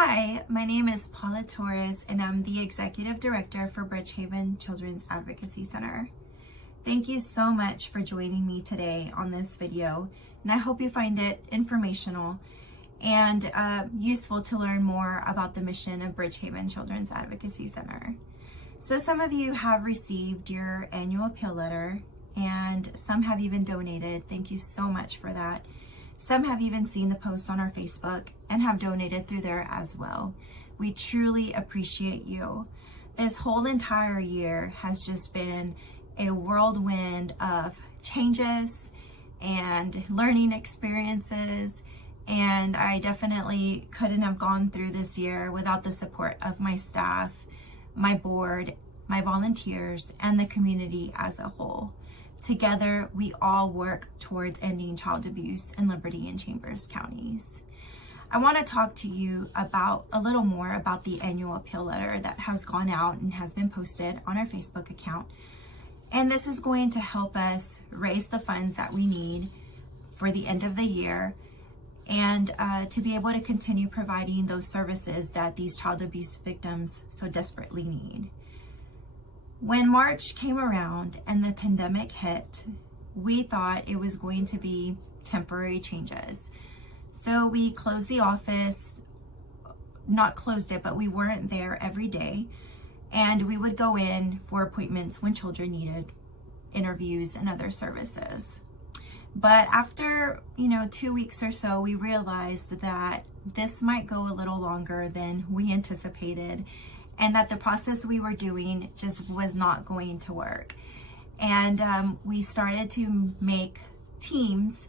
Hi, my name is Paula Torres, and I'm the Executive Director for Bridgehaven Children's Advocacy Center. Thank you so much for joining me today on this video, and I hope you find it informational and useful to learn more about the mission of Bridgehaven Children's Advocacy Center. So some of you have received your annual appeal letter, and some have even donated. Thank you so much for that. Some have even seen the post on our Facebook and have donated through there as well. We truly appreciate you. This whole entire year has just been a whirlwind of changes and learning experiences, and I definitely couldn't have gone through this year without the support of my staff, my board, my volunteers, and the community as a whole. Together, we all work towards ending child abuse in Liberty and Chambers counties. I want to talk to you about a little more about the annual appeal letter that has gone out and has been posted on our Facebook account. And this is going to help us raise the funds that we need for the end of the year and to be able to continue providing those services that these child abuse victims so desperately need. When March came around and the pandemic hit, we thought it was going to be temporary changes. So we closed the office, not closed it, but we weren't there every day. And we would go in for appointments when children needed interviews and other services. But after, 2 weeks or so, we realized that this might go a little longer than we anticipated, and that the process we were doing just was not going to work. And we started to make teams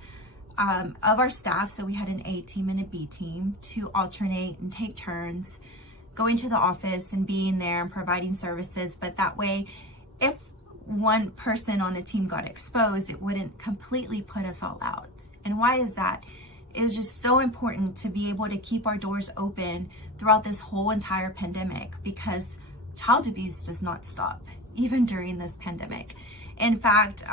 of our staff. So we had an A team and a B team to alternate and take turns going to the office and being there and providing services. But that way, if one person on a team got exposed, it wouldn't completely put us all out. And why is that? It was just so important to be able to keep our doors open throughout this whole entire pandemic, because child abuse does not stop, even during this pandemic. In fact,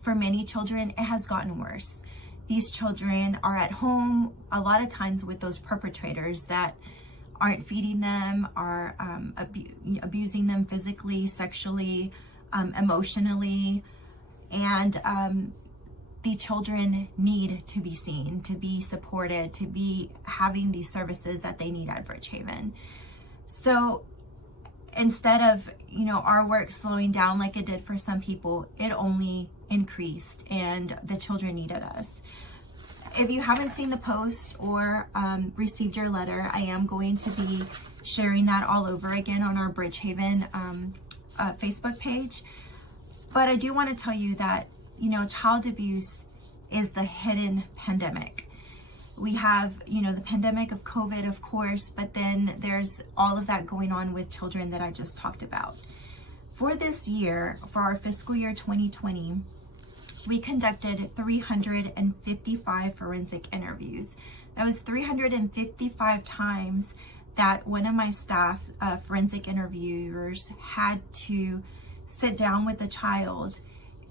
for many children, it has gotten worse. These children are at home a lot of times with those perpetrators that aren't feeding them, are abusing them physically, sexually, emotionally, and the children need to be seen, to be supported, to be having these services that they need at Bridgehaven. So instead of, our work slowing down like it did for some people, it only increased, and the children needed us. If you haven't seen the post or received your letter, I am going to be sharing that all over again on our Bridgehaven Facebook page. But I do want to tell you that child abuse is the hidden pandemic. We have, the pandemic of COVID, of course, but then there's all of that going on with children that I just talked about. For this year, for our fiscal year 2020, we conducted 355 forensic interviews. That was 355 times that one of my staff, forensic interviewers, had to sit down with a child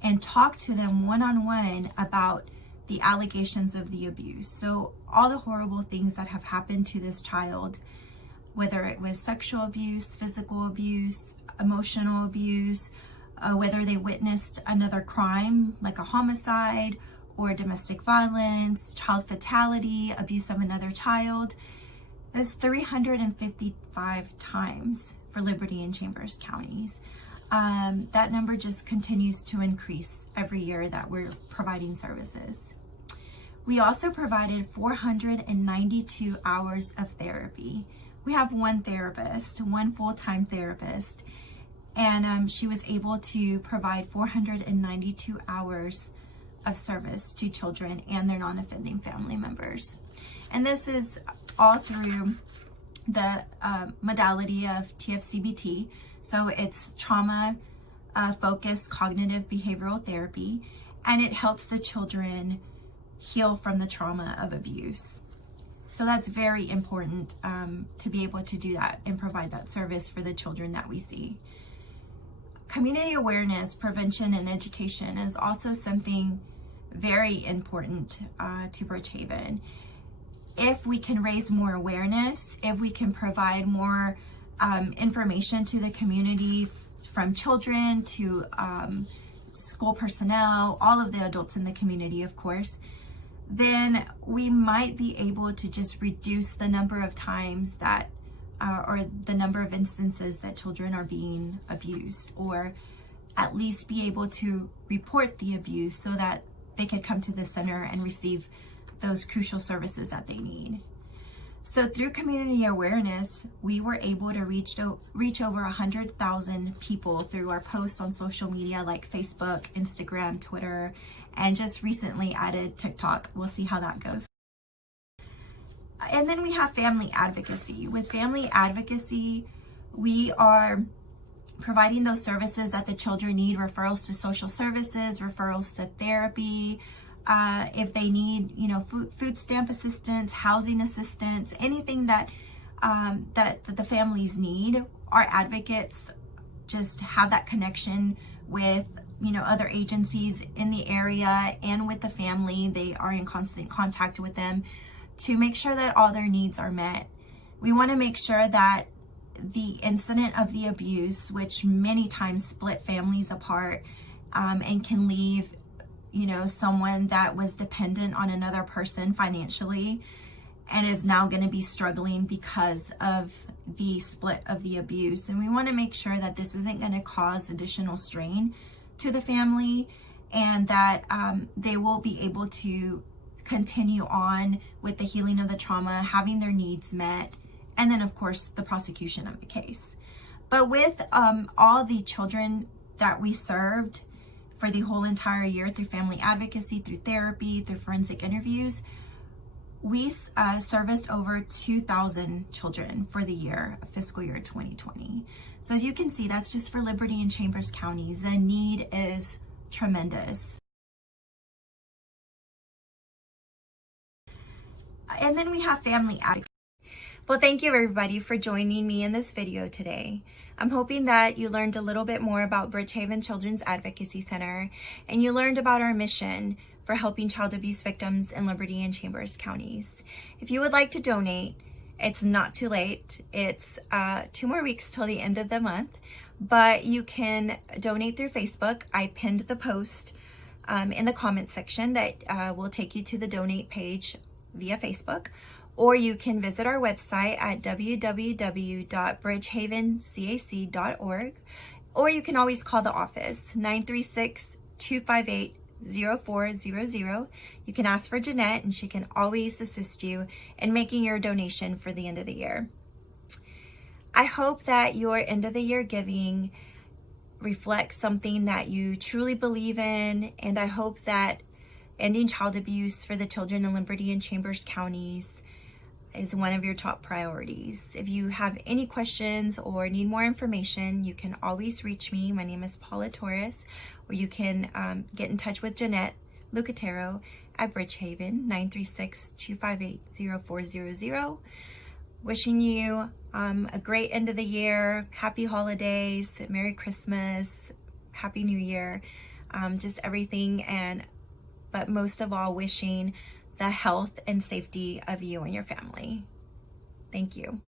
and talk to them one-on-one about the allegations of the abuse. So all the horrible things that have happened to this child, whether it was sexual abuse, physical abuse, emotional abuse, whether they witnessed another crime like a homicide or domestic violence, child fatality, abuse of another child. There's 355 times for Liberty and Chambers counties. That number just continues to increase every year that we're providing services. We also provided 492 hours of therapy. We have one therapist, one full-time therapist, and she was able to provide 492 hours of service to children and their non-offending family members. And this is all through the modality of TFCBT. So it's trauma-focused cognitive behavioral therapy, and it helps the children heal from the trauma of abuse. So that's very important to be able to do that and provide that service for the children that we see. Community awareness, prevention, and education is also something very important to Bridgehaven. if we can raise more awareness, if we can provide more information to the community, from children to school personnel, all of the adults in the community, of course, then we might be able to just reduce the number of times that or the number of instances that children are being abused, or at least be able to report the abuse so that they could come to the center and receive those crucial services that they need. So through community awareness, we were able to reach over 100,000 people through our posts on social media like Facebook, Instagram, Twitter, and just recently added TikTok. We'll see how that goes. And then we have family advocacy. With family advocacy, we are providing those services that the children need, referrals to social services, referrals to therapy, if they need, food stamp assistance, housing assistance, anything that the families need. Our advocates just have that connection with, other agencies in the area and with the family. They are in constant contact with them to make sure that all their needs are met. We want to make sure that the incident of the abuse, which many times split families apart and can leave, someone that was dependent on another person financially and is now going to be struggling because of the split of the abuse. And we want to make sure that this isn't going to cause additional strain to the family, and that they will be able to continue on with the healing of the trauma, having their needs met, and then of course the prosecution of the case. But with all the children that we served for the whole entire year through family advocacy, through therapy, through forensic interviews, we serviced over 2,000 children for the year, fiscal year 2020. So as you can see, that's just for Liberty and Chambers counties. The need is tremendous. And then we have family advocacy. Well, thank you everybody for joining me in this video today. I'm hoping that you learned a little bit more about Bridgehaven Children's Advocacy Center, and you learned about our mission for helping child abuse victims in Liberty and Chambers counties. If you would like to donate, it's not too late. It's 2 more weeks till the end of the month, but you can donate through Facebook. I pinned the post in the comment section that will take you to the donate page via Facebook, or you can visit our website at www.bridgehavencac.org, or you can always call the office 936-258-0400. You can ask for Jeanette and she can always assist you in making your donation for the end of the year. I hope that your end of the year giving reflects something that you truly believe in, and I hope that ending child abuse for the children in Liberty and Chambers counties is one of your top priorities. If you have any questions or need more information, you can always reach me. My name is Paula Torres, or you can get in touch with Jeanette Lucatero at Bridgehaven, 936-258-0400. Wishing you a great end of the year, happy holidays, Merry Christmas, Happy New Year, just everything, but most of all, wishing the health and safety of you and your family. Thank you.